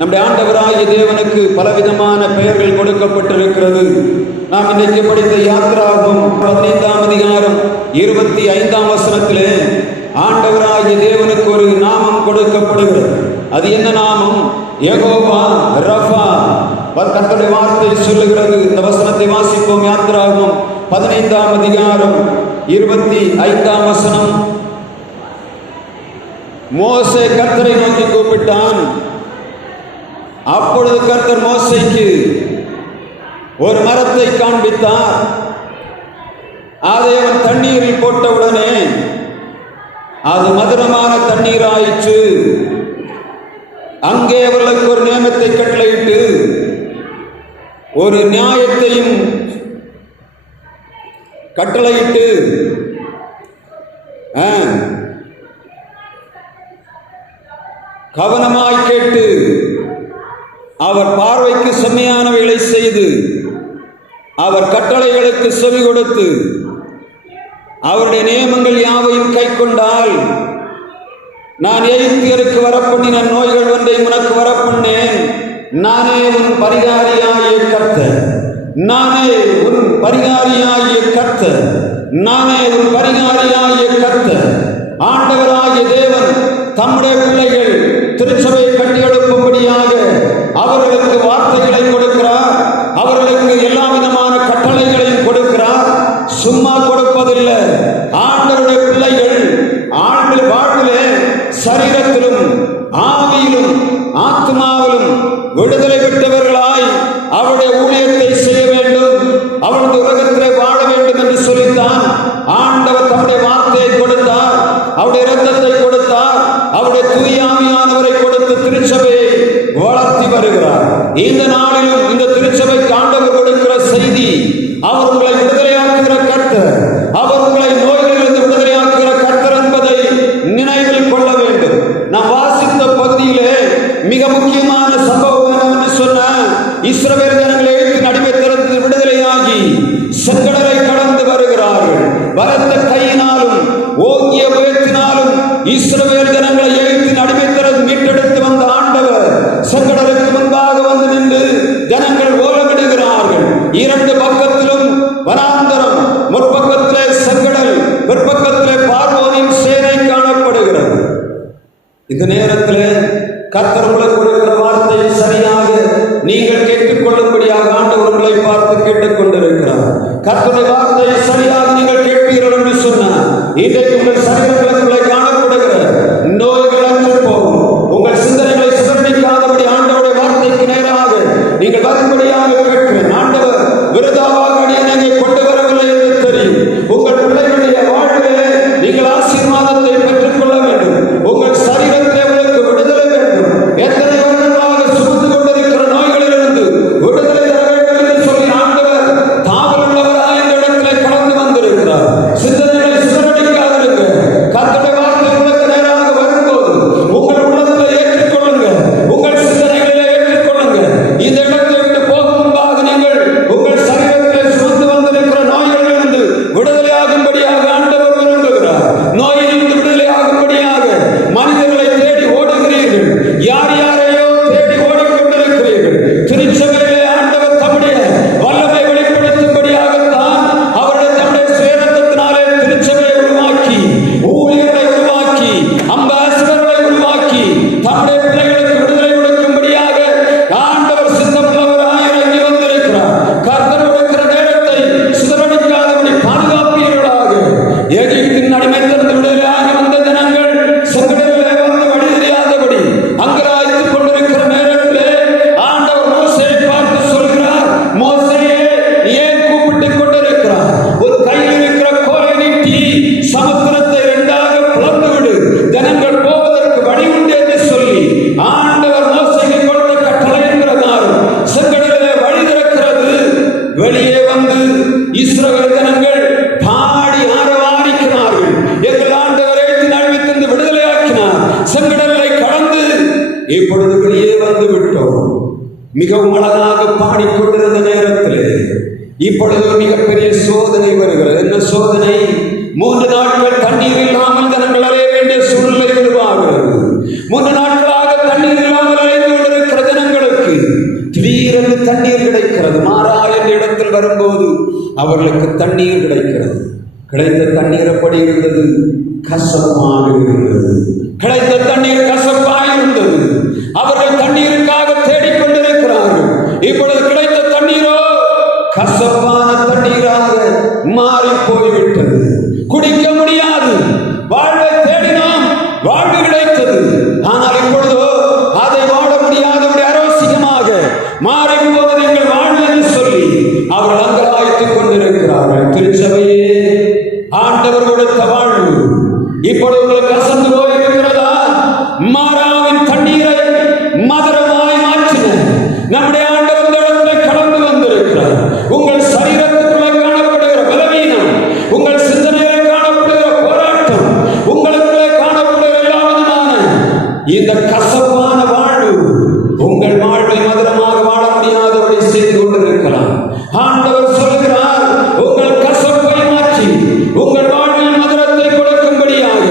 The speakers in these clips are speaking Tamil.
நம்முடைய ஆண்டவராகிய தேவனுக்கு பலவிதமான பெயர்கள் கொடுக்கப்பட்டிருக்கிறது. நாம் இன்றைக்கு படித்த யாத்திராகமம் 15ஆம் அதிகாரம் 25ஆம் வசனத்திலே ஆண்டவராகிய தேவனுக்கு ஒரு நாமம் கொடுக்கப்படுகிறது. அது என்ன நாமம்? யெகோவா ரஃபா. கர்த்தருடைய வார்த்தை சொல்லுகிறது. இந்த வசனத்தை வாசிப்போம். யாத்திராகமம் 15ஆம் அதிகாரம் 25ஆம் வசனம். மோசே கர்த்தரை நோக்கி கூப்பிட்டான். அப்பொழுது கர்த்தர் மோசேக்கு ஒரு மரத்தை காண்பித்தார். அதை அவன் தண்ணீரில் போட்டவுடனே அது மதுரமான தண்ணீராயிற்று. அங்கே அவர்களுக்கு ஒரு நியமத்தை கட்டளையிட்டு ஒரு நியாயத்தையும் கட்டளையிட்டு கவனமாய் கேட்டு அவர் பார்வைக்கு செம்மையானவைகளை செய்து அவர் கட்டளைகளுக்கு செவி கொடுத்து அவருடைய நியமங்கள் யாவையும் கை கொண்டால் நான் எகிப்தியருக்கு வரப்பண்ணின நோய்கள் ஒன்றை உனக்கு வரப்பண்ணேன். நானே உன் பரிகாரியாகிய கர்த்தர். நானே உன் பரிகாரியாகிய கர்த்தர். நானே உன் பரிகாரியாகிய கர்த்தர். ஆண்டவராகிய தேவன் தம்முடைய பிள்ளைகள் திருச்சபை கட்டி எழுப்பும்படியாக அவர்களுக்கு வார்த்தைகளை கொடுக்கிறார். அவர்களுக்கு எல்லா விதமான கட்டளைகளையும் கொடுக்கிறார். சும்மா கொடுப்பதில்லை. ஆண்டவருடைய பிள்ளைகள் வாழ்விலே சரீரத்திலும் ஆவியிலும் ஆத்மாவிலும் விடுதலை பெற்றவர்களாய் அவருடைய ஊழியத்தை செய்ய வேண்டும். அவருடைய உலகத்திலே வாழ வேண்டும் என்று சொல்லித்தான் ஆண்டவர் தம்முடைய வார்த்தையை கொடுத்தார். அவருடைய இரத்தத்தை கொடுத்தார். அவருடைய தூய ஆவியானவரை கொடுத்து திருச்சபையை வளர்த்தி வருகிறார். இந்த நாளிலும் இந்த திருச்சபைக்கு ஆண்டவர் கொடுக்கிற செய்தி, அவர் உங்களை விடுதலையாக்குகிற கர்த்தர். அவர் உங்களை நோய்களிலிருந்து விடுதலையாக்குகிற கர்த்தர் என்பதை நினைவில் கொள்ள வேண்டும். நாம் வாசித்த பகுதியிலே மிக முக்கியமான சம்பவம் என்னவென்று சொன்ன, இஸ்ரவேல் ஜனங்களை அடிமைத்தனத்திலிருந்து விடுதலையாகி செங்கடலை கடந்து வருகிறார்கள். பலத்த கையினாலும் ஓங்கிய புயத்தினாலும் இஸ்ரவேல் ஜனங்களை எகிப்தின் அடிமைத்தனத்தில் மீட்டெடுத்து வந்த ஆண்டவர் செங்கடலுக்கு முன்பாக வந்து நின்று ஜனங்கள் ஓலமிடுகிறார்கள். இரண்டு பக்கத்திலும் வனாந்தரம், முற்பக்கத்திலே செங்கடல், பிற்பக்கத்திலே பார்வோனின் சேனை காணப்படுகிறது. இந்த நேரத்தில் கர்த்தர் உங்களுக்கு கொடுக்கிற வார்த்தையை சரியாக நீங்கள் கேட்டுக்கொள்ளும்படியாக ஆண்டவர் உங்களை பார்த்து கேட்டுக்கொண்டிருக்கிறார். கர்த்தருடைய வார்த்தையை சரியாக நீங்கள் கேட்பீர்கள் என்று சொன்னார். இன்றைக்கு உங்கள் சரீரங்களுக்குள்ளே காணப்படுகிற நோய்கள் அற்று போகும். உங்கள் சிந்தனைகளை சிதறடிக்காதபடி ஆண்டவருடைய வார்த்தைக்கு நேராக நீங்கள் வரும்படியாக கேட்கிறேன். ஆண்டவர் விருதாவாக அடியனை கொண்டு வரவில்லை என்று தெரியும். உங்கள் பிள்ளைகளுடைய வாழ்விலே நீங்கள் ஆசீர்வாதத்தை பெற்றுக் கொள்ள வேண்டும். உங்கள் சரீரத்திலே உங்களுக்கு விடுதலை வேண்டும். எத்தனை வருடங்களாக சுமந்து கொண்டிருக்கிற நோய்களிலிருந்து விடுதலை தர வேண்டும் என்று சொல்லி ஆண்டவர் தாவல் உள்ளவராக இந்த இடத்திலே கலந்து வந்திருக்கிறார். சிந்தனைகளை சிதறடிக்காதிருங்க. கர்த்தருடைய வார்த்தை உங்களுக்கு நேராக வரும்போது உங்கள் உள்ளத்தில் ஏற்றுக்கொள்ளுங்க. உங்கள் சிந்தனைகளிலே ஏற்றுக்கொள்ளுங்க. இந்த இடத்தை விட்டு போகும் முன்பாக நீங்கள் உங்கள் சரீரத்திலே சுமந்து வந்திருக்கிற நோய்களிலிருந்து விடுதலையாகும்படியாக ஆண்டவர் விரும்புகிறார். நோயிலிருந்து விடுதலையாகும்படியாக மனிதர்களை தேடி ஓடுகிறீர்கள். யார் யாரையோ தேடி ஓடிக்கொண்டிருக்கிறீர்கள். திருச்சபையிலே ஆண்டவர் தம்முடைய வல்லமை வெளிப்படுத்தும்படியாகத்தான் அவருடைய தம்முடைய சேரத்தினாலே திருச்சபையை உருவாக்கி, ஊழியர்களை உருவாக்கி, அம்பாசிடர்களை உருவாக்கி, தம்முடைய பிள்ளைகளுக்கு விடுதலை கொடுக்கும்படியாக ஆண்டவர் சித்தமுள்ளவராக இறங்கி வந்திருக்கிறார். கர்த்தர் கொடுக்கிற நேரத்தை சிதறடிக்காதபடி பாதுகாப்பீர்களாக. எகிப்தின் அடிமைத்தனத்தில் விடுதலையாக வந்த ஜனங்கள் செங்கடலிலே வந்து வழி தெரியாதபடி அங்கராய்த்துக் கொண்டிருக்கிற நேரத்திலே ஆண்டவர் மோசேயை பார்த்து சொல்கிறார், மோசேயே, நீ ஏன் கூப்பிட்டுக் கொண்டிருக்கிறார்? ஒரு கையில் இருக்கிற கோலை நீட்டி சமுத்திரத்தை இரண்டாக பிளந்து விடு, ஜனங்கள் போவதற்கு வழி உண்டு என்று சொல்லி ஆண்டவர் மோசேக்கு கொடுத்த கட்டளை என்கிறதால் செங்கடலிலே வழி திறக்கிறது. வெளியே வந்து இஸ்ரவேல் ஜனங்கள் பாடி ஆரவாரிக்கிறார்கள். எங்கள் ஆண்டவரை அழிவித்திருந்து விடுதலையாக்கினார். செங்கடலை கடந்து இப்பொழுது வெளியே வந்து விட்டோம். மிகவும் அழகாக பாடிக்கொண்டிருந்த நேரத்தில் இப்பொழுது மிகப்பெரிய சோதனை வருகிறது. என்ன சோதனை? 3 நாட்கள் தண்ணீர் இல்லாமல் ஜனங்கள் அலைய வேண்டிய சூழ்நிலை உருவாகிறது. 3 நாட்களாக தண்ணீர் இல்லாமல் அலைந்து கொண்டிருக்கிற திடீரென்று தண்ணீர் கிடைக்கிறது. மாறா என்ற இடத்தில் வரும்போது அவர்களுக்கு தண்ணீர் கிடைக்கிறது. கிடைத்த தண்ணீர் எப்படி இருந்தது? கசப்பாக இருந்தது. கிடைத்த தண்ணீர் கசப்பாக இருந்தது. அவர்கள் தண்ணீருக்காக தேடிக்கொண்டிருக்கிறார்கள். இப்பொழுது கிடைத்த தண்ணீரோ கசப்பான தண்ணீராக மாறி போய்விட்டது. குடிக்க முடியாது. வாழ்வை தேடினோம், வாழ்வு கிடைத்தது. ஆனால் இப்பொழுதோ அதை வாழ முடியாதபடி அரோசிகமாக மாறி போவது எங்கள் வாழ்வு என்று சொல்லி அவர்கள் அங்கலாய்த்துக் கொண்டிருக்கிறார்கள். திருச்சபையே, ஆண்டவர் கொடுத்த வாழ்வு இப்பொழுது உங்களுக்கு அசந்து போயிருக்கிறதா? மாறாவின் தண்ணீரை மதுரமாய் மாற்றின நம்முடைய ஆண்டவர் இந்த இடத்தில் கடந்து வந்திருக்கிறார். உங்கள் சரீரத்துக்குள்ளே காணப்படுகிற பலவீனம், உங்கள் சிந்தனையிலே காணப்படுகிற போராட்டம், உங்களுக்குள்ளே காணப்படுகிற எல்லா விதமான இந்த கசப்பான வாழ்வு உங்கள் வாழ்வை மதுரமாக வாழ முடியாதபடி செய்து கொண்டிருக்கலாம். ஆண்டவர் சொல்கிறார், உங்கள் கசப்பை மாற்றி உங்கள் வாழ்வில் மதுரத்தை கொடுக்கும்படியாக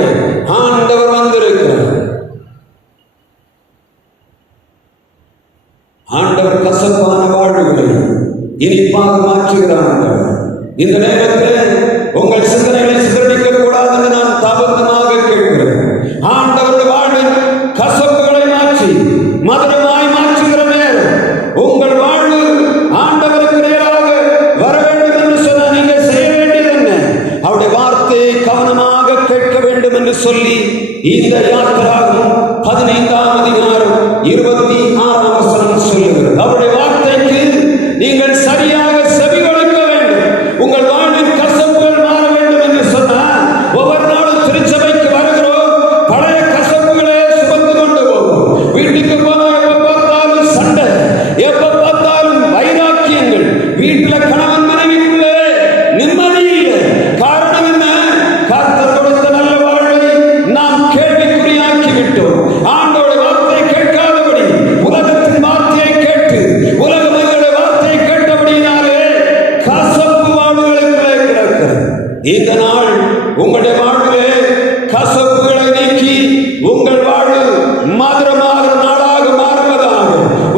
ஆண்டவர் வந்திருக்கிறார். ஆண்டவர் கசப்பான வாழ்வுகளை இனிப்பாக மாற்றுகிறார். இந்த நேரத்தில் உங்கள் சிந்தனைகளை சிதறடிக்க கூடாது என்று நான் தாபந்தமாக கேட்கிறேன். ஆண்டவருடைய வாழ்வில் கசப்புகளை மாற்றி மதுரமாய் மாற்றுகிற நேரம் உங்கள் வாழ்வு ஆண்டவருக்கு நேராக வர வேண்டும் என்று சொன்னால் நீங்கள் செய்ய வேண்டியது என்ன? அவருடைய வார்த்தையை கவனமாக கேட்க வேண்டும் என்று சொல்லி இந்த யாத்திராகும் 15ஆம் அதிகாரம் 26ஆம் வசனம் சொல்லுகிறது. அவருடைய வார்த்தைக்கு நீங்கள் சரியாக செவி கொடுக்க வேண்டும். உங்கள் வாழ்வின் கசப்புகள் மாற வேண்டும் என்று சொன்னால் ஒவ்வொரு நாளும் திருச்சபைக்கு வருகிறோம், பழைய கசப்புகளே சுமந்து கொண்டு போவோம். வீட்டுக்கு போனால் எப்ப பார்த்தாலும் சண்டை, எப்ப பார்த்தாலும் வைராக்கியங்கள், வீட்டில் கணவன் மனைவிக்குள்ளே நிம்மதி இல்லை. காரணம் என்ன? கர்த்தர் கொடுத்த நல்ல வாழ்வை நாம் கேள்விக்குறியாக்கி விட்டோம். ஆண்டோட வார்த்தையை கேட்காதபடி உலகத்தின் வார்த்தையை கேட்டு உலக மனிதனுடைய வார்த்தையை கேட்டபடியினாலே கசப்பு வாழ்வுகளுக்குள்ளே கிடக்கிறது. இந்த நாள் உங்களுடைய வாழ்விலே கசப்புகளை நீக்கி உங்கள் வாழ்வு மதுரமாக நாளாக மாறுவதாக.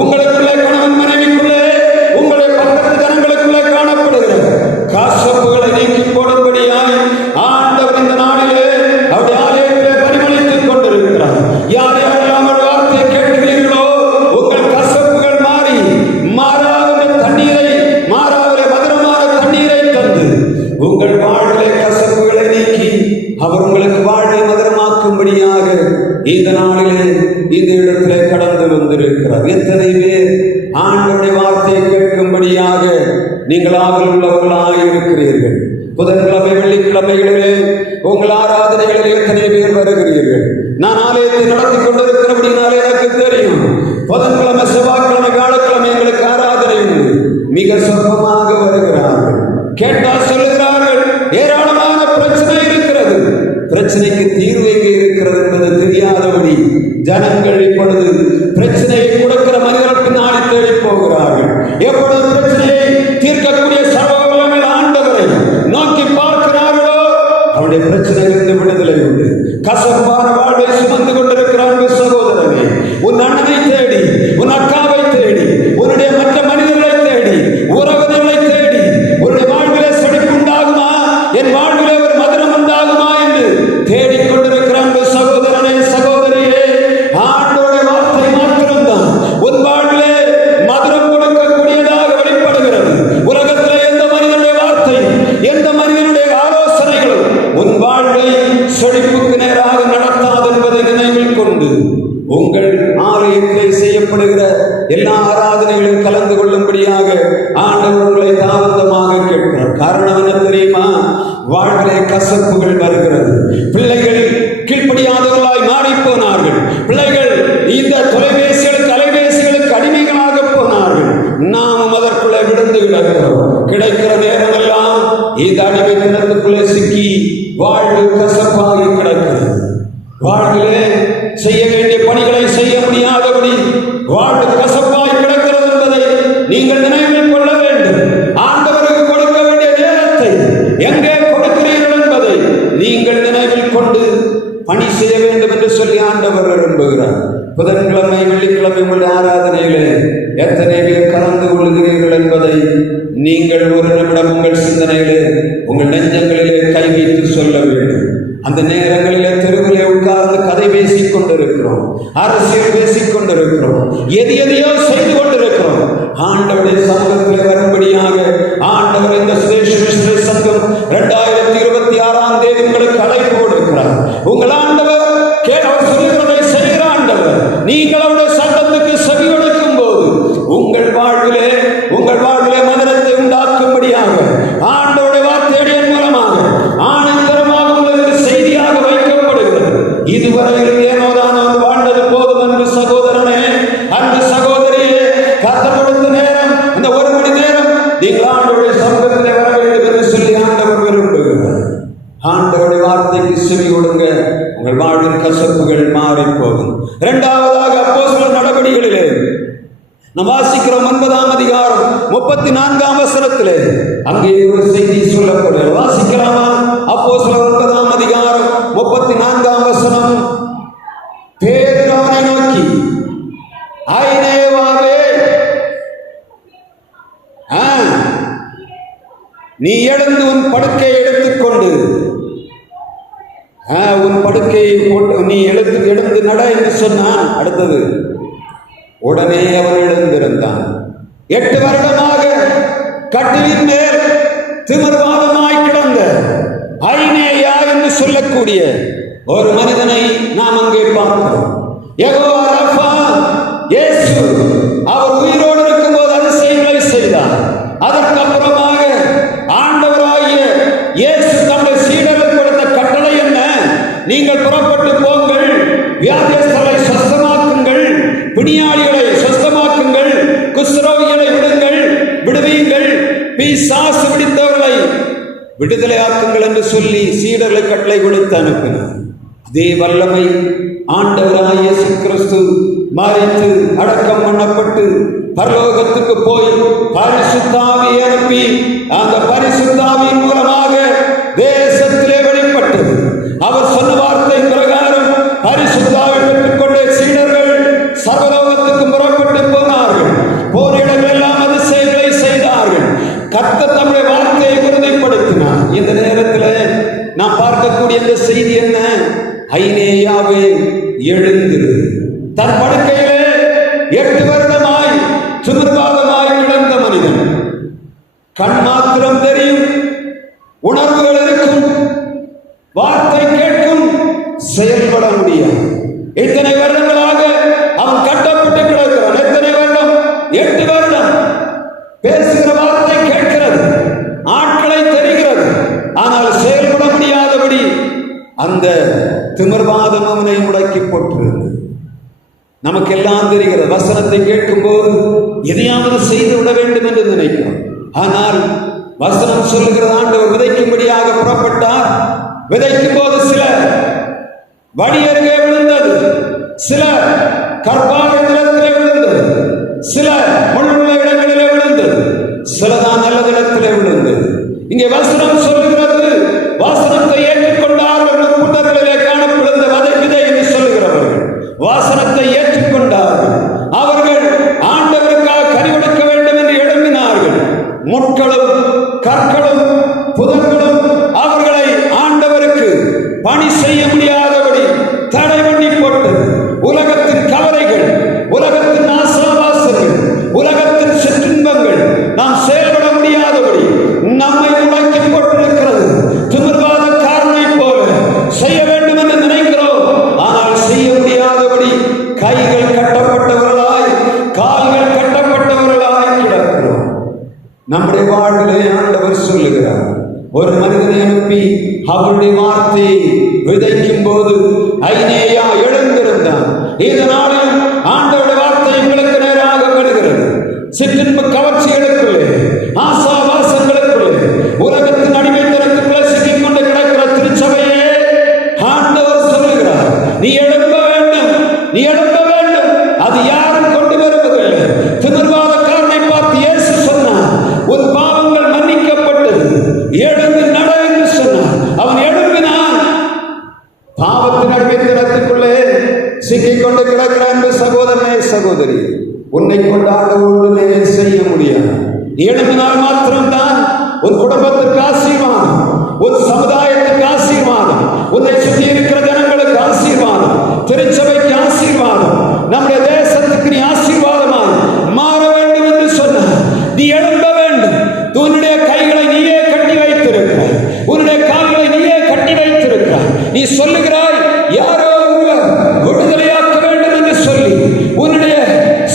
உங்களுக்குள்ளே கணவன் மனைவிக்குள்ளே உங்களுடைய பக்கத்து ஜனங்களுக்குள்ளே காணப்படுகிற கசப்புகளை நீக்கி போடும்படியாய் ஆண்டவர் இந்த நாளிலே அவருடைய ஆலயத்திலே பரிமளித்துக் கொண்டிருக்கிறார். யார் யாரெல்லாம் அவருடைய வார்த்தையை கேட்கிறீர்களோ உங்கள் கசப்புகள் மாறி மாறாத தண்ணீரை, மாறாத மதுரமான தண்ணீரை தந்து உங்கள் வாழ்விலே கசப்புகளை நீக்கி அவர் உங்களுக்கு வாழ்வை மதுரமாக்கும்படியாக இந்த நாளிலே இந்த இடத்திலே கடந்து வந்திருக்கிறார். எத்தனை பேர் ஆண்டவருடைய வார்த்தையை கேட்கும்படியாக நீங்கள் ஆவல் உள்ளவர்களாக இருக்கிறீர்கள்? புதன்கிழமை வெள்ளிக்கிழமைகளிலே உங்கள் ஆராதனைகளில் எத்தனை பேர் வருகிறீர்கள்? நான் ஆலயத்தை நடத்தி கொண்டிருக்கிறபடினாலே எனக்கு தெரியும். புதன்கிழமை, செவ்வாய்க்கிழமை, வியாழக்கிழமை எங்களுக்கு ஆராதனை உண்டு. மிக சொற்பமாக வருகிறார்கள். கேட்டால் சொல்லுகிறார்கள், ஏராளமான பிரச்சனை இருக்கிறது. பிரச்சனைக்கு தீர்வு எங்கே இருக்கிறது என்பது தெரியாதபடி ஜனங்கள் இப்பொழுது பிரச்சனையை கொடுக்கிற மனிதர்கள் பின்னாடி தேடி போகிறார்கள். எப்பொழுது பிரச்சனையை தீர்க்கக்கூடிய சர்வவல்லமையுள்ள ஆண்டவரை நோக்கி பார்க்கிறார்களோ அவருடைய பிரச்சனையிலிருந்து விடுதலை உண்டு. கசப்பான வாழ்வை சுமந்து கொண்டிருக்கிற அன்பு சகோதரனே, உன் அண்ணனை தேடி, உன் அக்காவை தேடி, உன்னுடைய மற்ற மனிதர்களை தேடி, உறவினர்களை தேடி உன்னுடைய வாழ்விலே செழிப்பு உண்டாகுமா, என் வாழ்விலே ஒரு மதுரம் உண்டாகுமா என்று தேடிக்கொண்டிருக்கிற அன்பு சகோதரனே, சகோதரியே, ஆண்டோடைய வார்த்தை மாத்திரம்தான் உன் வாழ்விலே மதுரம் கொடுக்கக்கூடியதாக வெளிப்படுகிறது. உலகத்திலே எந்த மனிதனுடைய வார்த்தை, எந்த மனிதனுடைய ஆலோசனைகளும் உன் வாழ்வை செழிப்புக்கு நேராக நடத்தாது என்பதை நினைவில் கொண்டு உங்கள் ஆலயத்தில் செய்யப்படுகிற எல்லா ஆராதனைகளிலும் கலந்து கொள்ளும்படியாக ஆண்டவர் உங்களை தாமதமாக கேட்கிறார். காரணம் என்ன தெரியுமா? வாழ்விலே கசப்புகள் வருகிறது. பிள்ளைகள் கீழ்ப்படியாதவர்களாய் மாறி போனார்கள். பிள்ளைகள் இந்த தொலைபேசிகளுக்கு, அலைபேசிகளுக்கு அடிமைகளாக போனார்கள். நாம் அதற்குள்ளே விழுந்து கிடக்கிறோம். கிடைக்கிற நேரமெல்லாம் இந்த அடிமைத்தனத்துக்குள்ளே சிக்கி வாழ்வு கசப்பாகி கிடக்கிறது. வாழ்விலே செய்ய வேண்டிய பணிகளை செய்ய முடியாதபடி வாழ்வு கசப்பாய் கிடக்கிறது என்பதை நீங்கள் நினைவில் கொள்ள வேண்டும். ஆண்டவருக்கு கொடுக்க வேண்டிய நேரத்தை எங்கே கொடுக்கிறீர்கள் என்பதை நீங்கள் நினைவில் கொண்டு பணி செய்ய வேண்டும் என்று சொல்லி ஆண்டவர் விரும்புகிறார். புதன்கிழமை வெள்ளிக்கிழமை உங்களுடைய ஆராதனையிலே எத்தனை பேர் கலந்து கொள்ளுகிறீர்கள் என்பதை நீங்கள் ஒரு நிமிடம் உங்கள் சிந்தனையிலே உங்கள் நெஞ்சங்களிலே கை வைத்து சொல்ல வேண்டும். அந்த நேரங்களிலே தெருவிலே உட்கார்ந்து கதை பேசிக் கொண்டிருக்கிறோம், அரசியல் பேசிக் கொண்டிருக்கிறோம், எதையோ செய்து கொண்டிருக்கிறோம். ஆண்டவருடைய சமூகத்தில் வரும்படியாக ஆண்டவர் இந்த சுதேஷ மிஷனரி சங்கம் 2026ஆம் தேதி உங்களுக்கு அழைப்பு கொடுக்கிறார். உங்கள் ஆண்டவர் அவர் சொல்லுகிறதை செய்கிற ஆண்டவர். நீங்கள் அவருடைய சட்டத்துக்கு செவி கொடுக்கும் போது உங்கள் வாழ்விலே மதனத்தை உண்டாக்கும்படியாக ஆண்டவருடைய வார்த்தையின் மூலமாக ஆணைத்தரமாக உங்களுக்கு செய்தியாக வைக்கப்படுகிறது. இதுவரையில் ஏனோதான் வாழ்ந்தது போதும் அன்பு சகோதரனே, அன்பு சகோதரியே, கர்த்தர் கொடுத்த நேரம் இந்த 1 மணி நேரம் நீங்கள் ஆண்டவருடைய சமூகத்திலே வர வேண்டும் என்று சொல்லி ஆண்டவர் விரும்புகிறார். ஆண்டவருடைய வார்த்தைக்கு செவி கொடுங்க, உங்கள் வாழ்வின் கசப்புகள் மாறி போகும். இரண்டாவதாக அப்போஸ்தலர் நடபடிகளிலே நாம் வாசிக்கிறோம் 9ஆம் அதிகாரம் 34ஆம் வசனத்திலே அங்கே ஒரு செய்தி சொல்லப்படுகிறது. வாசிக்கலாமா? அப்போஸ்தலர் 9ஆம் அதிகாரம் 34ஆம் வசனம். பேதுரு அவனை நோக்கி, ஐனேயாவே, நீ எழுந்து உன் படுக்கையை எடுத்துக்கொண்டு உன் படுக்கையை போட்டு நீ எழுந்து நட என்று சொன்னான். அடுத்தது உடனே அவன் எழுந்திருந்தான். 8 வருடமாக கட்டிலின் மேல் திமிர்வாதமாய் கிடந்த ஐனேயா என்று சொல்லக்கூடிய ஒரு மனிதனை நாம் அங்கே பார்க்கிறோம். யெகோவா ரஃபா, இயேசு அவர் உயிரோடு இருக்கும்போது அதிசயங்களை செய்தார். அதற்கப்புறமாக ஆண்டவராகிய இயேசு தம்முடைய சீடர்களுக்கு கொடுத்த கட்டளை என்ன? நீங்கள் புறப்பட்டு போங்கள், வியாதியஸ்தரை சுத்தமாக்குங்கள், பிணியாளிகளை சுத்தமாக்குங்கள், குஷ்டரோகிகளை விடுவீங்கள், பிசாசு பிடித்தவர்களை விடுதலையாக்குங்கள் என்று சொல்லி சீடர்களை கட்டளை கொடுத்து அனுப்பினார். அதே வல்லமை ஆண்டவராகிய இயேசு கிறிஸ்து மரித்து அடக்கம் பண்ணப்பட்டு பரலோகத்துக்கு போய் பரிசுத்த ஆவியை அனுப்பி அந்த பரிசுத்த ஆவியின் மூலமாக தேசத்திலே வெளிப்பட்டது. அவர் சொன்ன வார்த்தை பிரகாரம் பரிசுத்த ஆவி பெற்றுக்கொண்ட சீடர்கள் சர்வலோகத்துக்கு புறப்பட்டு போனார்கள். போரிடங்கள் எல்லாம் அதிசயங்களை செய்தார்கள். கர்த்தர் தம்முடைய வார்த்தையை உறுதிப்படுத்தினார். இந்த நேரத்தில் நாம் பார்க்கக்கூடிய இந்த செய்தி என்ன? ஐனேயாவே, எழுந்திரு. தன் படுக்கையிலே 8 வருடமாய் திமிர்வாதமாய் கிடந்த மனிதன், கண் மாத்திரம் தெரியும், உணர்வுகள் இருக்கும், வார்த்தை கேட்கும், செயல்பட முடியாது. இத்தனை வருடங்களாக அவன் கட்டப்பட்டு கிடக்கிறான். எத்தனை வருடம்? 8 வருடம். பேசுகிற வார்த்தை கேட்கிறது, ஆட்களை தெரிகிறது, ஆனால் செயல்பட முடியாதபடி அந்த திமிர்வாதம் அவனை முடக்கி போட்டிருந்தது. நமக்கெல்லாம் தெரிகிறது, வசனத்தை கேட்கும் போது எதையாவது செய்து விட வேண்டும் என்று நினைக்கிறோம். ஆனால் வசனம் சொல்லுகிறது, ஆண்டவர் விதைக்கும்படியாக புறப்பட்டார். விதைக்கும் போது சில வழி அருகே விழுந்தது, சில கற்பாறை நிலத்திலே விழுந்தது, சில முள்ளுள்ள இடங்களிலே விழுந்தது, சிலதான் நல்ல இடத்திலே விழுந்தது. இங்கே வசனம் சொல்லுகிறது, வாசனத்தை ஏற்றுக்கொண்டார்கள் புத்தர்களிலே காணப்படுந்த விதை என்று சொல்லுகிறவர்கள் வாசனத்தை ஏற்றுக்கொண்டார்கள். அவர்கள் ஆண்டவருக்காக கனிவெடுக்க வேண்டும் என்று எழும்பினார்கள். முட்களும் கற்களும் புதர்களும் அவர்களை ஆண்டவருக்கு பணி செய்ய முடியாதபடி தடை பண்ணி போட்டது. உலகத்தின் கவலைகள், உலகத்தின் ஆசாபாசங்கள், உலகத்தின் சிற்றின்பங்கள் நாம் செயல்பட முடியாதபடி நம்மை முடக்கி போட்டிருக்கிறது. திமிர்வாத காரனை போல செய்ய வேண்டும் என்று நினைக்கிறோம், ஆனால் செய்ய முடியாதபடி கைகள் கட்டப்பட்டவர்களாய், கால்கள் கட்டப்பட்டவர்களாய் கிடக்கிறோம். நம்முடைய வாழ்விலே ஆண்டவர் சொல்லுகிறார், ஒரு மனிதனை அனுப்பி அவருடைய வார்த்தையை விதைக்கும் போது ஐனேயா எழுந்திருந்தான். இந்த நாளில் ஆண்டவருடைய வார்த்தை எங்களுக்கு நேராக வருகிறது. சிற்றின்ப கவர்ச்சிகளுக்குள்ளே, ஆசாவாசங்களுக்குள்ளே, உலகத்தின் அடிமைத்தனத்துக்குள்ளே சிக்கிக் கொண்டு கிடக்கிற திருச்சபையே ஆண்டவர் சொல்லுகிறார், நீ எழும்ப வேண்டும், நீ எழும்ப வேண்டும். அது யாரும் கொண்டு வருவதில்லை. திமிர்வாதக்காரனை பார்த்து இயேசு சொன்னார், உன் பாவங்கள் மன்னிக்கப்பட்டது, எழுந்து நட என்று சொன்னார். அவன் எழும்பினான். பாவத்தின் அடிமைத்தனத்துக்குள்ளே சிக்கிக் கொண்டு கிடக்கிற உன்னை கொண்டாட ஒன்றுமே செய்ய முடியாது. நீ எழுப்பினால் மாத்திரம்தான் உன் குடும்பத்திற்கு ஆசீர்வாதம், உன் சமுதாயத்துக்கு ஆசீர்வாதம், உன்னை சுற்றி இருக்கிற ஜனங்களுக்கு ஆசீர்வாதம், திருச்சபைக்கு ஆசீர்வாதம், நம்முடைய தேசத்துக்கு நீ ஆசீர்வாதமாய் மாற வேண்டும் என்று சொன்னார். நீ எழும்ப வேண்டும். உன்னுடைய கைகளை நீயே கட்டி வைத்திருக்கிறாய், உன்னுடைய கால்களை நீயே கட்டி வைத்திருக்கிறாய். நீ சொல்லுகிறாய் யாரோ விடுதலையாக்க வேண்டும் என்று சொல்லி உன்னுடைய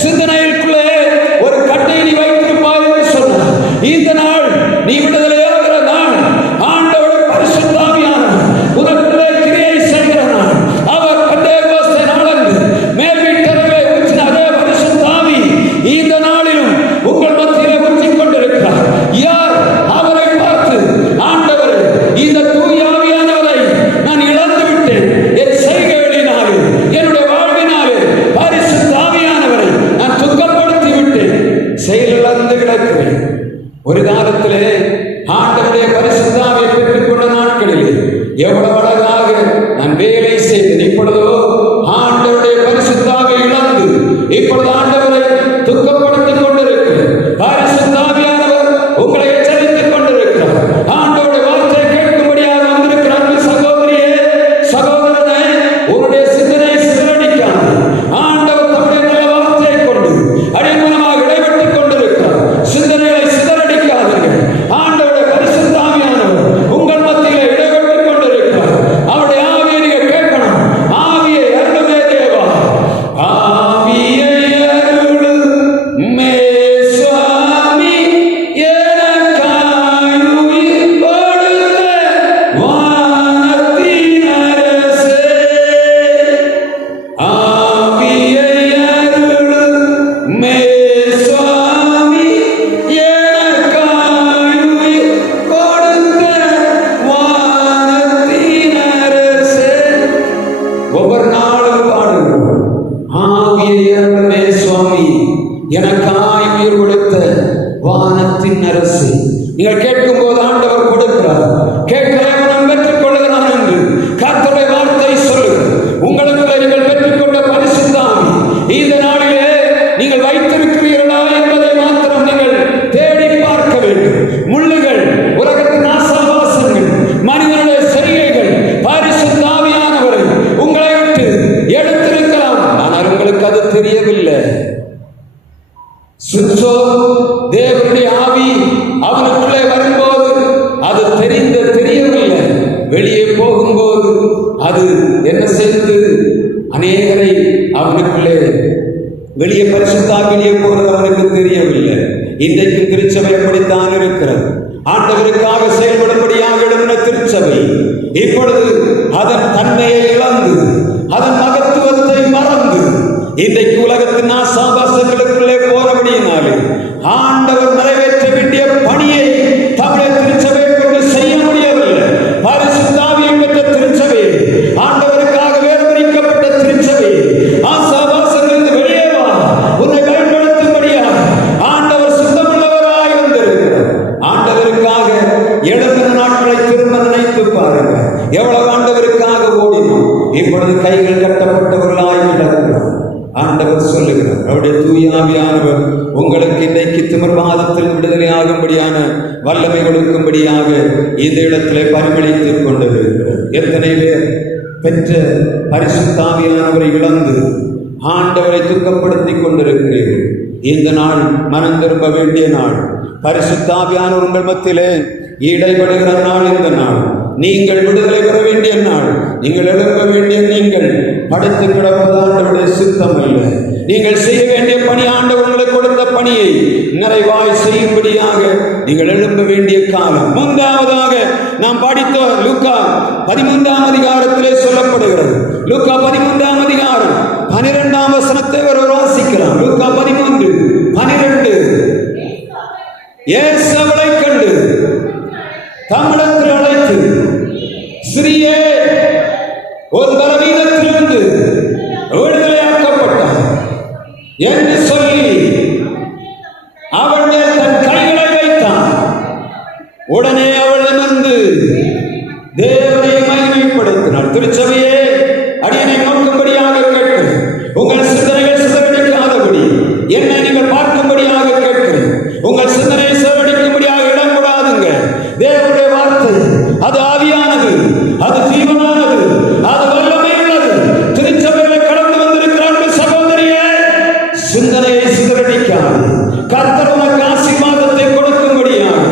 சிந்தனைக்குள்ளே ஒரு கட்டை நீ வைத்திருப்பாய் என்று சொன்னார். இந்த நாள் நீ விடுதலையாகிற நாள். ஆண்டவர் பரிசுத்த ஆவியானவர் உனக்குள்ளே கிரியை செய்கிற நாள். அவர் பெந்தேகோஸ்தே நாளன்று மேல் வீட்டறையிலே ஊற்றின அதே பரிசுத்த ஆவி இந்த நாளிலும் உங்கள் மத்தியிலே ஊற்றிக் கொண்டிருக்கிறார். யார் அவரை பார்த்து ஆண்டவரே இந்த தூய ஆவியானவரை நான் இழந்து விட்டேன், என் செய்கைகளினாலே என்னுடைய வாழ்வினாலே பரிசுத்த ஆவியானவரை நான் துக்கப்படுத்தி விட்டேன், செயலிழந்து கிடக்கிறேன். ஒரு காலத்திலே ஆண்டவருடைய பரிசுத்த ஆவியை பெற்றுக் கொண்ட நாட்களிலே எவ்வளவு அழகாக நான் வேலை செய்தேன். இப்பொழுதோ ஆண்டவருடைய பரிசுத்த ஆவியை இழந்து இப்பொழுது ஆண்டவரை துக்கப்படுத்திக் கொண்டிருக்கிறேன். பரிசுத்த ஆவியானவர் உங்களை எச்சரித்துக் கொண்டிருக்கிறார். ஆண்டவருடைய வார்த்தையை கேட்கும்படியாக வந்திருக்கிறார்கள். சகோதரியே, சகோதரனே, உன்னுடைய சிந்தனையை சிதறடிக்காது. ஆண்டவர் தம்முடைய நல்ல வார்த்தையை கொண்டு அடிமனமாக இடைவிட்டுக் கொண்டிருக்கிறார். சிந்தனைகளை சிதறடிக்காதீர்கள். ஆண்டவருடைய பரிசுத்த ஆவியானவர் உங்கள் மத்தியிலே இடைவிட்டுக் கொண்டிருக்கிறார். அவருடைய ஆவியை நீங்கள் கேட்கணும். ஆவியை அருளுமே தேவா, ஆவியை அருளுமே சுவாமி, எனக்காய் உயிர் கொடுத்த வானத்தின் அரசே. ஆவியை அருளுமே சுவாமி, எனக்காய் உயிர் கொடுத்த வானத்தின் அரசே. ஒவ்வொரு நாளும் பாடுகிறோம். ஆவியை அருளுமே சுவாமி, எனக்காய் உயிர் கொடுத்த வானத்தின் அரசு. நீங்கள் கேட்கும் போது ஆண்டவர் கொடுக்கிறார். கேட்கிறவன் பெற்றுக் கொள்கிறான் என்று கர்த்தருடைய வார்த்தை சொல்லுகிறது. உங்களுக்கு நீங்கள் பெற்றுக்கொண்ட பரிசுத்த ஆவி இந்த நாளிலே நீங்கள் வைத்திருக்கிறீர்களா என்பதை மாத்திரம் நீங்கள் தேடி பார்க்க வேண்டும். முள்ளுகள், உலகத்தின் ஆசாபாசங்கள், மனிதனுடைய செய்கைகள் பரிசுத்த ஆவியானவரை உங்களை விட்டு எடுத்திருக்கலாம். ஆனால் உங்களுக்கு அது தெரியவில்லை. தேவனுடைய ஆவி அவனுக்குள்ளே வரும்போது அது தெரியவில்லை. வெளியே போகும்போது அது என்ன செய்தது? அநேகரை அவனுக்குள்ளே வெளியே பரிசுத்த வெளியே போகிறது அவனுக்கு தெரியவில்லை. இன்றைக்கு திருச்சபை அப்படித்தான் இருக்கிறது. ஆண்டவருக்காக செயல்படும்படியாக எழுதின திருச்சபை இப்பொழுது அதன் தன்மையை இழந்து அதன் மகத்துவத்தை மறந்து இன்றைக்கு உலகத்தின் ஆசாபாசங்களுக்குள்ளே போறபடியினாலே ஆண்டவர் நிறைவேற்ற வேண்டிய பணியை தமிழக திருச்சபை கொண்டு செய்ய முடியவில்லை. பரிசுத்த ஆவியை பெற்ற திருச்சபை, ஆண்டவருக்காக வேறுபரிக்கப்பட்ட திருச்சபை, ஆசாபாசங்களிலிருந்து வெளியே வா, உன்னை பயன்படுத்தும்படியாக ஆண்டவர் சுத்தமுள்ளவராய் வந்திருக்கிறார். ஆண்டவருக்காக எழுந்த நாட்களை திரும்ப நினைத்து பாருங்க. எவ்வளவு ஆண்டவருக்காக ஓடினோம். இப்பொழுது கைகள் கட்டப்பட்டவர்களாய் கிடக்கிறோம். ஆண்டவர் சொல்லுகிறார், அவருடைய தூய ஆவியானவர் உங்களுக்கு இன்றைக்கு திமிர்வாதத்தில் விடுதலை ஆகும்படியான வல்லமை கொடுக்கும்படியாக இந்த இடத்திலே பரிமளித்துக் கொண்டிருக்கிறார். எத்தனை பேர் பெற்ற பரிசுத்த ஆவியானவரை இழந்து ஆண்டவரை துக்கப்படுத்திக் கொண்டிருக்கிறீர்கள். இந்த நாள் மனம் திரும்ப வேண்டிய நாள். பரிசுத்த ஆவியானவர் உங்கள் மத்தியிலே ஈடுபடுகிற நாள். இந்த நாள் நீங்கள் விடுதலை பெற வேண்டிய நாள். நீங்கள் எழும்ப வேண்டிய, நீங்கள் படுத்து கிடப்பது ஆண்டவருடைய சித்தம் அல்ல. நீங்கள் செய்ய வேண்டிய பணி, ஆண்டவர் உங்களுக்கு கொடுத்த பணியை நிறைவாய் செய்யும்படியாக நீங்கள் எழும்ப வேண்டிய காலம். மூன்றாவதாக நாம் படித்த லூக்கா 13ஆம் அதிகாரத்திலே சொல்லப்படுகிறது. லூக்கா 13ஆம் அதிகாரம் 12ஆம் வசனத்தை ஒரு வாசிக்கலாம். லூக்கா 13:12. இயேசு அவளை கண்டு தம்மிடத்தில் அழைத்து, ஸ்திரீயே, ஒரு பலவீனத்திலிருந்து விடுதலையாக்கப்பட்டார் என்று சொல்லி அவள் மேல் தன் கைகளை வைத்தான். உடனே அவள் நிமிர்ந்து தேவனை மகிமைப்படுத்தினாள். திருச்சபையே, அடியனை நோக்கும்படியாக கேட்கிறேன். உங்கள் சிந்தனைகள் சிதறடிக்காதபடி என்ன நீங்கள் பார்க்கும்படியாக கேட்கிறேன். உங்கள் சிந்தனையை செலவழிக்கும்படியாக இடம் கொடாதுங்க. தேவனுடைய வார்த்தை அது ஆவியானது, அது ஜீவனானது, அது வல்லமை உள்ளது. திருச்சபையில கடந்து வந்திருக்கிற அன்பு சகோதரியே, சிந்தனையை சிதறடிக்காது. கர்த்தர் உனக்கு ஆசீர்வாதத்தை கொடுக்கும்படியாக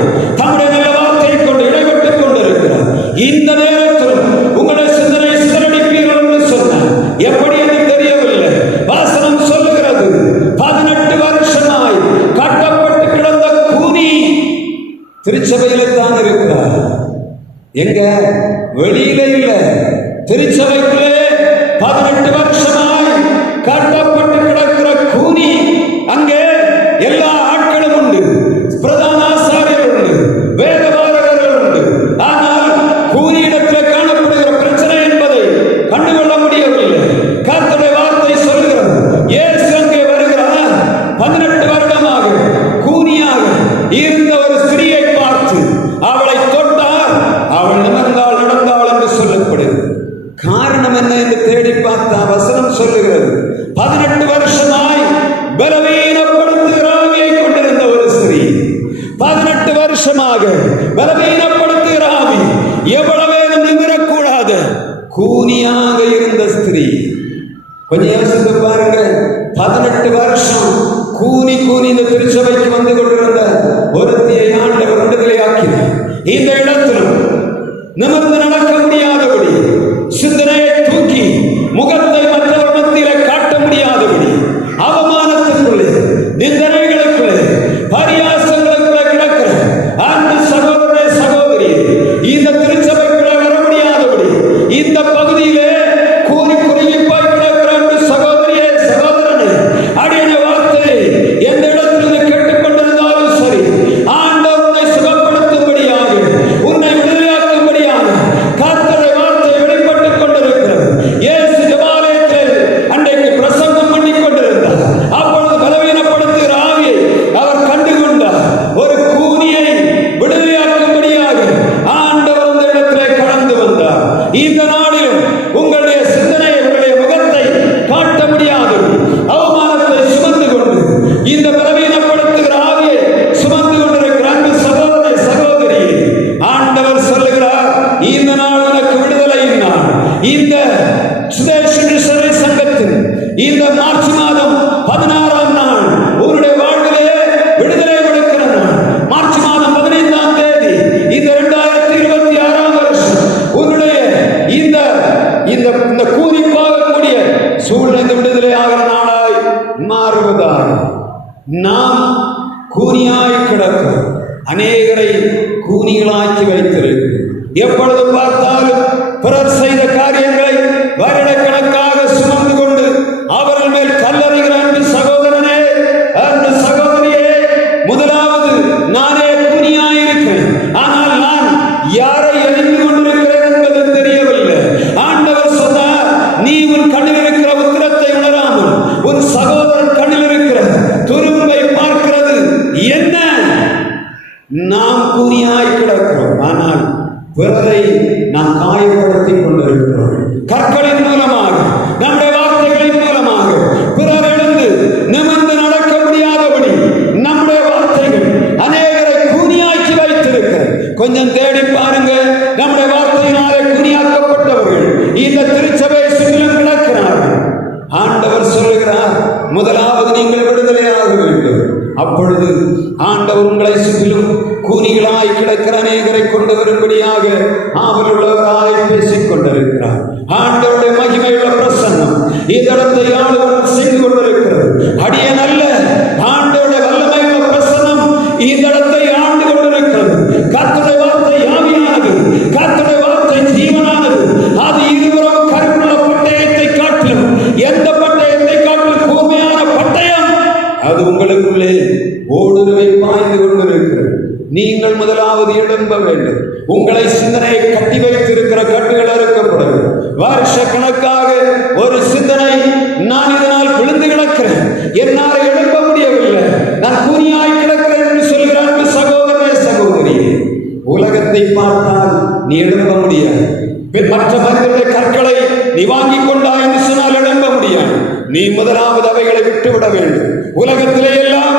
தம்முடைய நல்ல வார்த்தையை கொண்டு இடைப்பட்டுக் கொண்டிருக்கிறார். இந்த நேரத்திலும் உங்களுடைய சிந்தனை சிதறடிப்பீர்கள் என்று சொன்னார். எப்படி என்று தெரியவில்லை. வாசனம் சொல்லுகிறது, 18 வருஷமாய் கட்டப்பட்டு கிடந்த கூனி திருச்சபையில தான் இருக்கிறார். எங்க? வெளியில இல்ல, திருச்சபைக்குள்ளே 18 வருஷமாய் கட்டப்பட்டு கிடக்கிற கூனி. அங்கே எல்லா ஆட்களும் உண்டு, பிரதான ஆசாரியர்கள் உண்டு, வேதபாரகர்கள் உண்டு. ஆனால் கூனியிடத்தில் காணப்படுகிற பிரச்சனை என்பதை கண்டுகொள்ள முடியவில்லை. கர்த்தருடைய வார்த்தை சொல்கிறது, இயேசு அங்கே வருகிறார். 18 வருடமாக கூனியாக இருந்த ஒரு ஸ்திரியை பார்த்து அவளை தொட்டார். அவள் நடந்தாள் என்று சொல்லப்படுகிறது. காரணம் என்ன என்று தேடி பார்த்தா வசனம் சொல்லுகிறது, 18 வருஷமாய் பலவீனப்படுத்துகிற ஆவியை கொண்டிருந்த ஒரு ஸ்திரீ. 18 வருஷமாக பலவீனப்படுத்துகிற ஆவி, எவ்வளவு நிமிரக்கூடாது கூனியாக இருந்த ஸ்திரீ. கொஞ்சம் யோசித்து பாருங்க. 18 வருஷம் கூனி இந்த திருச்சபைக்கு வந்து கொண்டிருந்த ஒருத்தியை ஆண்டவர் விடுதலையாக்கினார். இந்த இடத்திலும் நிமிர்ந்து நடக்க முடியாதபடி, சிந்தனையை தூக்கி முகத்தை மற்றவர் மத்தியிலே காட்ட முடியாதபடி, அவமானத்துக்குள்ளே, நிந்தனைகளுக்குள்ளே, பரியாசங்களுக்குள்ளே கிடக்கிற அன்பு சகோதரனே, சகோதரியே, இந்த திருச்சபைக்குள்ளே வர முடியாதபடி இந்த பகுதியிலே கூறி குறுகி போய் கிடக்கிற அன்பு சகோதரியே, சகோதரனே, அடிய வார்த்தை எந்த இடத்தில் கேட்டுக்கொண்டிருந்தாலும் சரி, ஆண்டவர் உன்னை சுகப்படுத்தும்படியாக, உன்னை விடுதலையாக்கும்படியாக கர்த்தருடைய வார்த்தை வெளிப்பட்டுக் கொண்டிருக்கிறது. இயேசு ஜெபாலயத்தில் அன்றைக்கு பிரசங்கம் பண்ணி கொண்டிருந்தார். அப்பொழுது பலவீனப்படுத்துகிற ஆவியை அவர் கண்டுகொண்டார். ஒரு கூனியை விடுதலையாக்கும்படியாக ஆண்டவர் அந்த இடத்திலே கடந்து வந்தார். இந்த நாளிலும் உங்களுடைய சிந்தனையை, உங்களுடைய முகத்தை காட்ட முடியாது அவமானத்தை சுமந்து கொண்டு, இந்த பலவீனப்படுத்துகிற ஆவியை சுமந்து கொண்டிருக்கிற அன்பு சகோதரனை, சகோதரியே, ஆண்டவர் சொல்லுகிறார், இந்த நாள் உனக்கு விடுதலையின் நாள். இந்த சுதேச சங்கத்தின் இந்த மார்ச் மாதம் 16ஆம் நாள் உன்னுடைய வாழ்விலே விடுதலை கொடுக்கிற நாள். மார்ச் மாதம் 15ஆம் தேதி இந்த 2026ஆம் வருஷம் உன்னுடைய இந்த கூறி போகக்கூடிய சூழ்நிலை விடுதலை ஆகிற நாளாய் மாறுவதாக. நாம் கூனியாய் கிடக்கிறோம். அநேகரை கூனிகளாக்கி வைத்திருக்கிறோம். எப்பொழுது பார்த்தாலும் பிறர் செய்த காரியங்களை வருடக்கணக்காக சுமந்து கொண்டு அவர்கள் மேல் கல்லறைகிற அன்பு சகோதரனே, அன்பு சகோதரியே, முதலாவது நானே கூனியாயிருக்கிறேன். ஆனால் நான் யாரை எரிந்து கொண்டிருக்கிறேன் என்பது தெரியவில்லை. ஆண்டவர் சொன்னார், நீ உன் கண்ணில் இருக்கிற உத்திரத்தை உணராமல் உன் சகோதரன் கண்ணில் இருக்கிற துரும்பை பார்க்கிறது என்ன? நாம் கூனியாய் கிடக்கிறோம். ஆனால் பிறரை நாம் காயப்படுத்திக் கொண்டிருக்கிறோம். கற்களின் மூலமாக, நம்முடைய வார்த்தைகளின் மூலமாக பிறர் எழுந்து நிமிர்ந்து நடக்க முடியாதபடி நம்முடைய வார்த்தைகள் அநேகரை கூனியாக்கி வைத்திருக்க. கொஞ்சம் தேடி பாருங்க. நம்முடைய வார்த்தையினாலே கூனியாக்கப்பட்டவர்கள் இந்த திருச்சபை சுற்றிலும் கிடக்கிறார்கள். ஆண்டவர் சொல்லுகிறார், முதலாவது நீங்கள் விடுதலையாக வேண்டும். அப்பொழுது ஆண்டவர் உங்களை சுற்றிலும் கூனிகளாய் கிடக்கிற அநேகரை கொண்டு வரும்படியாக ஆவலுள்ளவராய் பேசிக் கொண்டிருக்கிறார். ஆண்டவருடைய மகிமையுள்ள பிரசன்னம் இந்த இடத்தை ஆளுநர் செய்து கொண்டிருக்கிறது. அடிய நல்ல ஆண்டவருடைய வல்லமையுள்ள பிரசன்னம் இந்த இடத்தை ஆண்டு கொண்டிருக்கிறது. கர்த்தருடைய வார்த்தை ஆவியானது, கர்த்தருடைய வார்த்தை ஜீவனானது. அது இருபுறம் கருப்புள்ள பட்டயத்தை காட்டிலும், எந்த பட்டயத்தை காட்டிலும் கூர்மையான பட்டயம் அது உங்களுக்குள்ளே ஓடுருவை பாய்ந்து கொண்டிருக்கிறது. நீங்கள் முதலாவது எழும்ப வேண்டும். உங்களை சிந்தனையை கட்டி வைத்திருக்கிற கட்டுகள் அறுக்கப்படும். வருஷ கணக்காக ஒரு சிந்தனை, நான் இதனால் விழுந்து கிடக்கிறேன், என்னால் எழும்ப முடியவில்லை, நான் கூனியாய் கிடக்கிறேன் என்று சொல்கிறான். சகோதரனே, சகோதரியே, உலகத்தை பார்த்தால் நீ எழும்ப முடியாது. மற்ற மனிதனுடைய கற்களை நீ வாங்கிக் கொண்டாய் என்று சொன்னால் எழும்ப முடியாது. நீ முதலாவது அவைகளை விட்டுவிட வேண்டும். உலகத்திலே எல்லாம்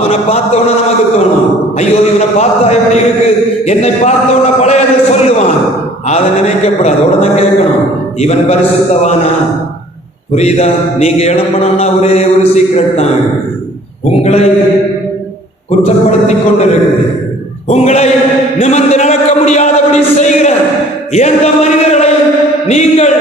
அவனை பார்த்தவன நமக்கு தோணும், ஐயோ இவனை பார்த்தா எப்படி இருக்கு, என்னை பார்த்தவன பழையதை சொல்லுவான். அதை நினைக்கப்படாது, உடனே கேட்கணும், இவன் பரிசுத்தவானா? புரியுதா? நீங்க எழும்பணும்னா ஒரே ஒரு சீக்ரெட் தான் இருக்கு. உங்களை குற்றப்படுத்தி கொண்டிருக்கு, உங்களை நிமிர்ந்து நடக்க முடியாதபடி செய்கிற எந்த மனிதர்களை நீங்கள்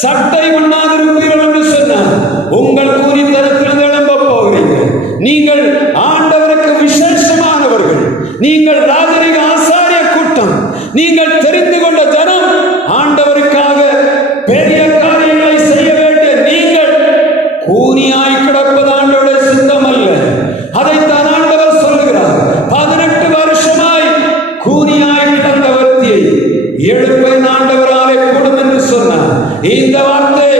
சட்டை பண்ணாதிருப்பீர்கள் என்று சொன்னார், உங்கள் கூலித்தனத்திலிருந்து எழும்ப போகிறீர்கள். நீங்கள் ஆண்டவருக்கு விசேஷமானவர்கள், நீங்கள் ராஜரிக ஆசாரிய கூட்டம், நீங்கள் தெரிந்து கொண்ட ஜனம், ஆண்டவருக்காக பெரிய காரியங்களை செய்ய வேண்டிய நீங்கள் கூனியாய் கிடப்பது ஆண்டவருடைய சித்தம் அல்ல. அதைத்தான் ஆண்டவர் சொல்லுகிறார். 18 வருஷமாய் கூனியாய் கிடந்த வர்த்தியை எழுப்பை ஆண்டவராலே கூடும் என்று சொன்னார். இந்த வார்த்தை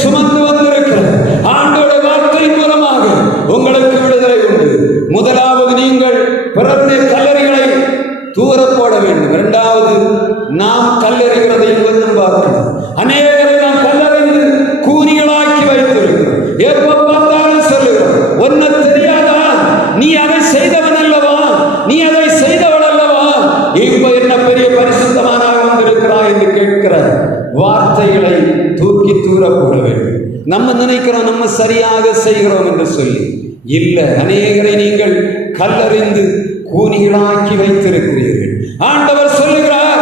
சுமந்து வந்திருக்கிற ஆண்டவருடைய வார்த்தை மூலமாக உங்களுக்கு விடுதலை உண்டு. முதலாவது, நீங்கள் பிறருடைய கல்லறைகளை தூர போட வேண்டும். இரண்டாவது, நாம் கல்லறைகிறதை கொஞ்சம் பார்க்கணும். அநேகரை நாம் கல்லறைந்து கூனிகளாக்கி வைத்திருக்கிறோம். எப்ப பார்த்தாலும் சொல்லுகிறோம், ஒன்ன தெரியாதா, நீ அதை செய்தவன் அல்லவா, நீ அதை செய்தவன் அல்லவா, இப்ப என்ன பெரிய பரிசுத்தமானாக வந்திருக்கிறாய் என்று கேட்கிற வார்த்தைகளை தூக்கி தூர போட வேண்டும். நம்ம நினைக்கிறோம் நம்ம சரியாக செய்கிறோம் என்று சொல்லி இல்லை. அநேகரை நீங்கள் கல்லறிந்து கூனிகளாக்கி வைத்திருக்கிறீர்கள். ஆண்டவர் சொல்லுகிறார்,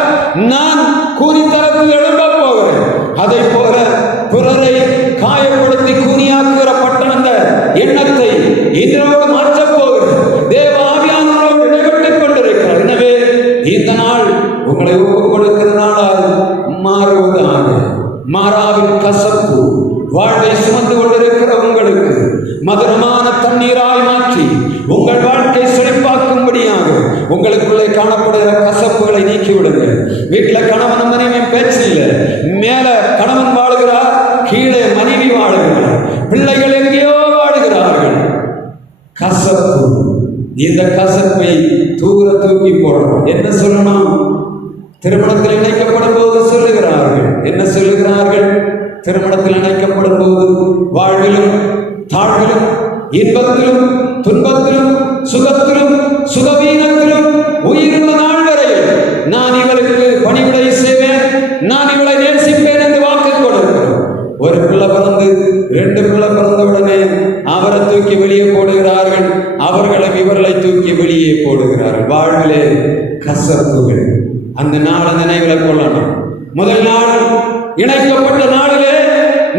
நான் கூனித்தனத்தில் எழும்ப போகிறேன். அதை போல பிறரை காயப்படுத்தி கூனியாக்குகிற பட்டணந்த எண்ணத்தை இதனோடு மாற்றப் போகிறேன். தேவ ஆவியானவரோடு இடைப்பட்டுக் கொண்டிருக்கிறார். எனவே இந்த நாள் உங்களை ஒப்புக் கொடுக்கிற நாளால் மாறுவதாக. மாறாவின் கசப்பு வாழ்வை சுமந்து கொண்டிருக்கிற உங்களுக்கு மதுரமான தண்ணீராய் மாற்றி உங்கள் வாழ்க்கை செழிப்பாக்கும்படியாக உங்களுக்குள்ளே காணப்படுகிற கசப்புகளை நீக்கி விடுங்கள். வீட்டில் கணவன் மனைவியும் பேச்சு இல்லை, மேல கணவன் வாழுகிறார், கீழே மனைவி வாழுகிறார், பிள்ளைகள் எங்கேயோ வாழுகிறார்கள். கசப்பு, இந்த கசப்பை தூக்கி போடணும். என்ன சொல்லணும்? திருமணத்தில் இணைக்கப்படும் போது சொல்லுகிறார்கள், என்ன சொல்லுகிறார்கள்? திருமணத்தில் இணைக்கப்படும் போது வாழ்விலும் தாழ்விலும் இன்பத்திலும் துன்பத்திலும் சுகத்திலும் சுகவீனத்திலும் உயிருள்ள நாள் வரையில் நான் இவருக்கு பணிவிடை செய்வேன், நான் இவளை நேசிப்பேன் என்று வாக்கு கொடுக்கிறோம். ஒரு பிள்ளை பிறந்து 2 பிள்ளை பிறந்த உடனே அவரை தூக்கி வெளியே போடுகிறார்கள், அவர்களும் இவர்களை தூக்கி வெளியே போடுகிறார்கள். வாழ்விலே கசப்புகள். அந்த நாளை நினைவில் கொள்ளணும். முதல் நாள் இணைக்கப்பட்ட நாளிலே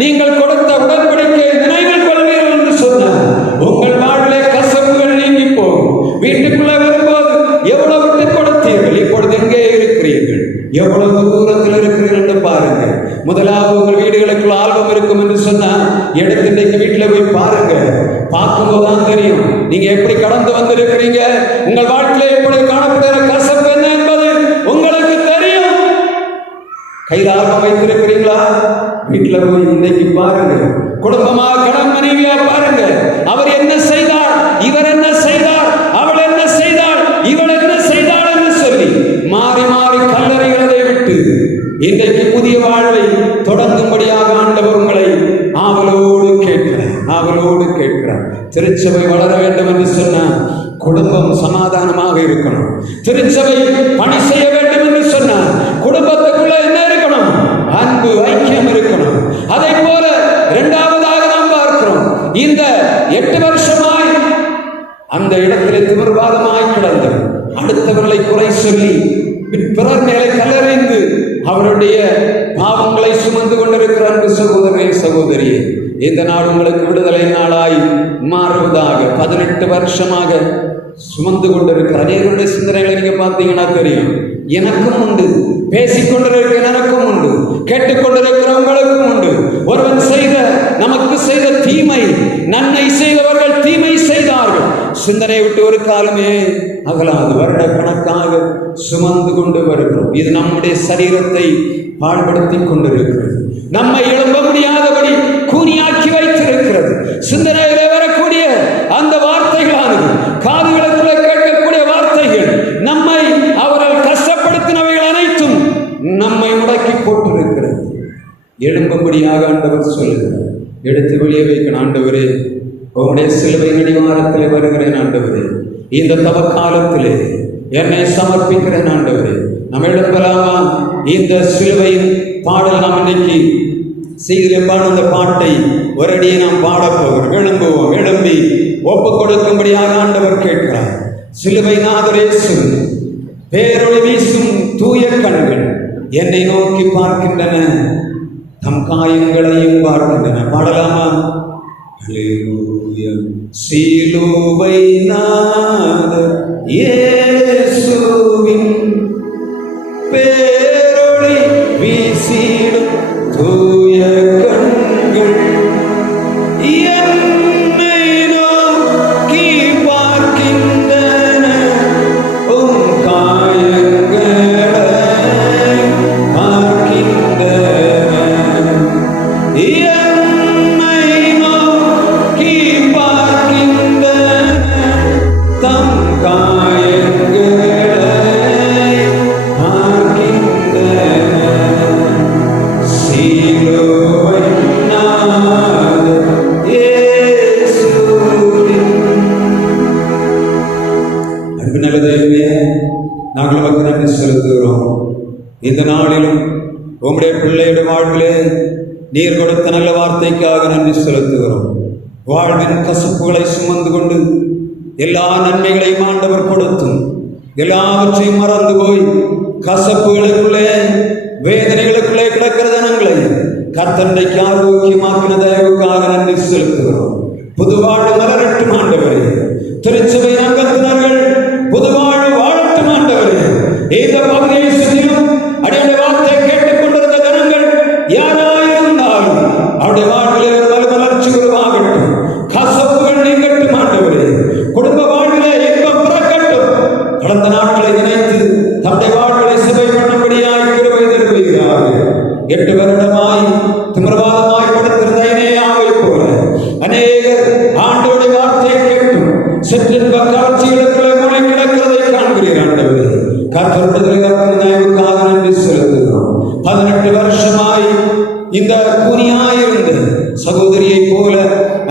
நீங்கள் கொடுத்த உடன்படிக்கை நினைவில் கொள்வீர்கள் என்று சொன்னார். உங்கள் வாழ்விலே கசப்புகள் நீங்கி போகும். வீட்டுக்குள்ளே வரும்போது எவ்வளவு விட்டு கொடுத்தீர்கள், இப்பொழுது எங்கே இருக்கிறீர்கள், எவ்வளவு தூரத்தில் இருக்கிறீர்கள் என்று பாருங்கள். முதலாவது உங்கள் வீடுகளுக்குள்ள ஆல்பம் இருக்கும் என்று சொன்னால் எடுத்து இன்றைக்கு வீட்டில் போய் பாருங்க. பார்க்கும்போதுதான் தெரியும் நீங்க எப்படி கடந்து வந்திருக்கிறீங்க, உங்கள் வாழ்க்கையில எப்படி காணப்படுகிற கசப்பு என்ன என்பது உங்களுக்கு தெரியும். கையில் ஆல்பம் வைத்திருக்கிறீங்களா? வீட்டில் போய் இன்னைக்கு பாருங்க. குடும்பமாக கணவன் மனைவியா பாருங்க. அவர் என்ன செய்தார், இவர் என்ன செய்தார், அவள் என்ன செய்தாள், இவள் என்ன செய்தாள் என்று சொல்லி மாறி மாறி கல்லறைகளை விட்டு இன்றைக்கு புதிய வாழ்வை தொடங்கும்படியாக ஆண்டவர் உங்களை ஆவலோடு கேட்கிறார். திருச்சபை வளர வேண்டும் என்று சொன்னார், குடும்பம் சமாதானமாக இருக்கணும். திருச்சபை பணி செய்ய வேண்டும் என்று சொன்னார், குடும்பத்துக்குள்ள என்ன இருக்கணும்? அன்பு, ஐக்கியம் இருக்கணும். அதை போல இரண்டாவதாக நாம் பார்க்கிறோம், இந்த 8 வருஷமாய் அந்த இடத்திலே திமிர்வாதமாய் கிடந்த அடுத்தவர்களை குறை சொல்லி பிறர் மேலே கல்லறைந்து அவருடைய பாவங்களை சுமந்து கொண்டிருக்கிற அன்பு சகோதரனே, சகோதரியே, இந்த நாள் உங்களுக்கு விடுதலை நாளாய் மாறுவதாக. 18 வருஷமாக சுமந்து கொண்டிருக்கிற அநேகருடைய சிந்தனைகளை நீங்க பார்த்தீங்கன்னா தெரியும். எனக்கும் உண்டு, பேசிக்கொண்டிருக்கிற எனக்கும் உண்டு, கேட்டுக்கொண்டிருக்கிறவங்களுக்கும் உண்டு. ஒருவன் செய்த நமக்கு செய்த தீமை, நன்மை செய்தவர்கள் தீமை செய்தார்கள், சிந்தனை விட்டு ஒரு காலமே அகலாது. வருட கணக்காக சுமந்து கொண்டு வருகிறோம். இது நம்முடைய சரீரத்தை பாழ்படுத்தி கொண்டிருக்கிறது, நம்மை எழும்ப முடியாதபடி கூனியாக்கி வைத்திருக்கிறது. சிந்தனையிலே வரக்கூடிய அந்த வார்த்தைகளானது, காதுகளுக்குள்ள கேட்கக்கூடிய வார்த்தைகள், நம்மை அவர்கள் கஷ்டப்படுத்தினவைகள் அனைத்தும் நம்மை முடக்கி போட்டிருக்கிறது. எழும்பும்படியாக ஆண்டவர் சொல்லுகிறார். எடுத்து வெளியே வைக்கணும். ஆண்டவரே, உங்களுடைய சிலுவை அடிவாரத்திலே வருகிறேன் ஆண்டவரே. இந்த தவ காலத்திலே என்னை சமர்ப்பிக்கிறேன் ஆண்டவரே. நம்ம எழுப்பலாமா? இந்த சிலுவையின் பாடல் நாம் இன்னைக்கு செய்கிறப்பான அந்த பாட்டை ஒரு அடியை நாம் பாடப்போகிறோம். எழும்புவோம். எழும்பி ஒப்பு கொடுக்கும்படியாக ஆண்டவர் கேட்கிறார். சிலுவை நாதரே சொல்லு, பேரொளி வீசும் தூய கண்கள் என்னை நோக்கி பார்க்கின்றன, தம் காயங்களையும் பார்க்கின்றன. பாடலாமா? அல்லேலூயா. சிலுவை நாதர் இயேசுவின் பேரொளி வீசிடும் தூய கண்கள் என்னை நோக்கி பார்க்கின்றன, உம் காயங்களை பார்க்கின்றன. என்னை நோக்கி பார்க்கின்றன, தம் காயங்களை பார்க்கின்றன. சிலுவை நாதர் இயேசுவின். அன்பு நல்ல தெய்வமே, நாங்கள் உமக்கு நன்றி செலுத்துகிறோம். இந்த நாளிலும் உம்முடைய பிள்ளையுடைய வாழ்விலே நீர் கொடுத்த நல்ல வார்த்தைக்காக நன்றி செலுத்துகிறோம். வாழ்வின் கசப்புகளை சுமந்து கொண்டு எல்லா நன்மைகளையும் ஆண்டவர் கொடுத்தும் எல்லாவற்றையும் மறந்து போய் கசப்புகளுக்குள்ளே வேதனைகளுக்குள்ளே கிடக்கிற ஜனங்களை கர்த்தரைக்கு ஆரோக்கியமாக்கின தயவுக்காக நன்றி செலுத்துகிறோம். புதுவாழ்வு மலரட்டும் ஆண்டவரே. திருச்சபை அங்கத்தினர்கள் புதுவாழ்வு வாழட்டும் ஆண்டவரே. இந்த பகுதியை சுற்றிலும் அடியுடைய வார்த்தை கேட்டுக் கொண்டிருந்த ஜனங்கள் யாராயிருந்தாலும் அவருடைய வாழ்விலே ஒரு வளர்ச்சி உருவாகட்டும். கசப்புகள் நீங்கட்டும் ஆண்டவரே. குடும்ப வாழ்விலே இன்பம் பிறக்கட்டும். கடந்த நாட்களை நினைத்து தம்முடைய வாழ்விலை சபை பண்ணும்படியாய் கிருபை தருகிறார்கள். 8 வருடமாய் திமிரவாதமாய் படுத்திருந்த இணையாவை போல அநேகர் ஆண்டவருடைய வார்த்தையை கேட்டும் சிற்றின்ப கவர்ச்சிகளுக்குள்ளே மூளை கிடக்கிறதை காண்கிறீர் ஆண்டவரே. கர்த்தருடைய நன்றி செலுத்துகிறோம். 18 வருஷமாய் இந்த கூனியாயிருந்த சகோதரியை போல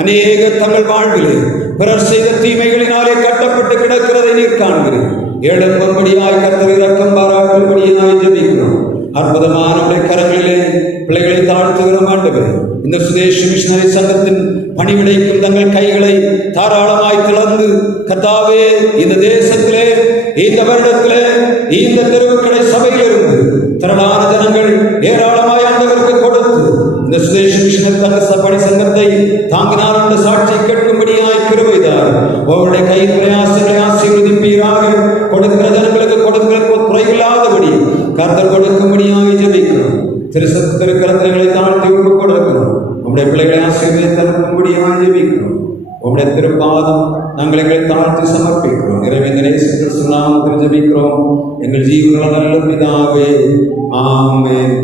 அநேக தங்கள் வாழ்விலே பிறர் செய்த தீமைகளினாலே கட்டப்பட்டு கிடக்கிறதை நீர் காண்கிறேன். எழும்படியாய் கர்த்தர் இரக்கம் பாராட்டும்படியாய் ஜெபிக்கிறோம். அற்புதமான கரங்களிலே பிள்ளைகளை தாழ்த்துகிறோம் ஆண்டவரே. இந்த சுதேஷ் மிஷனரி சங்கத்தின் பணிவிடைக்கும் தங்கள் கைகளை தாராளமாய் திறந்து கர்த்தாவே, இந்த தேசத்திலே இந்த வருடத்திலே இந்த தெருவுக்கடை சபையிலிருந்து திரளான ஜனங்கள் ஏராளமாய் ஆண்டவருக்கு கொடுத்து இந்த சுதேஷ் மிஷனரி பணி சங்கத்தை தாங்கினார் என்ற சாட்சி கேட்கும்படியாய் கிருபைதார். அவருடைய கையின் பிரயாசங்களை ஆசீர்வதிப்பீராக. கொடுக்கிற ஜனங்களுக்கு கொடுக்கிற குறையில்லாதபடி கர்த்தர் கொடுக்கும்படியாய் ஜெபிக்கிறோம். திருக்கரங்களை தாழ்த்தி ஒப்பு கொடுக்கிறோம். உங்களுடைய பிள்ளைகளை ஆசீர்வதித்தருக்கும்படியாய் ஜெபிக்கிறோம். உங்களுடைய திருப்பாதம் நாங்கள் எங்களை தாழ்த்தி சமர்ப்பிக்கிறோம். இறைவன் இயேசு கிறிஸ்து நாமத்தில் ஜெபிக்கிறோம் எங்கள் ஜீவனுள்ள நல்ல பிதாவே. ஆமென்.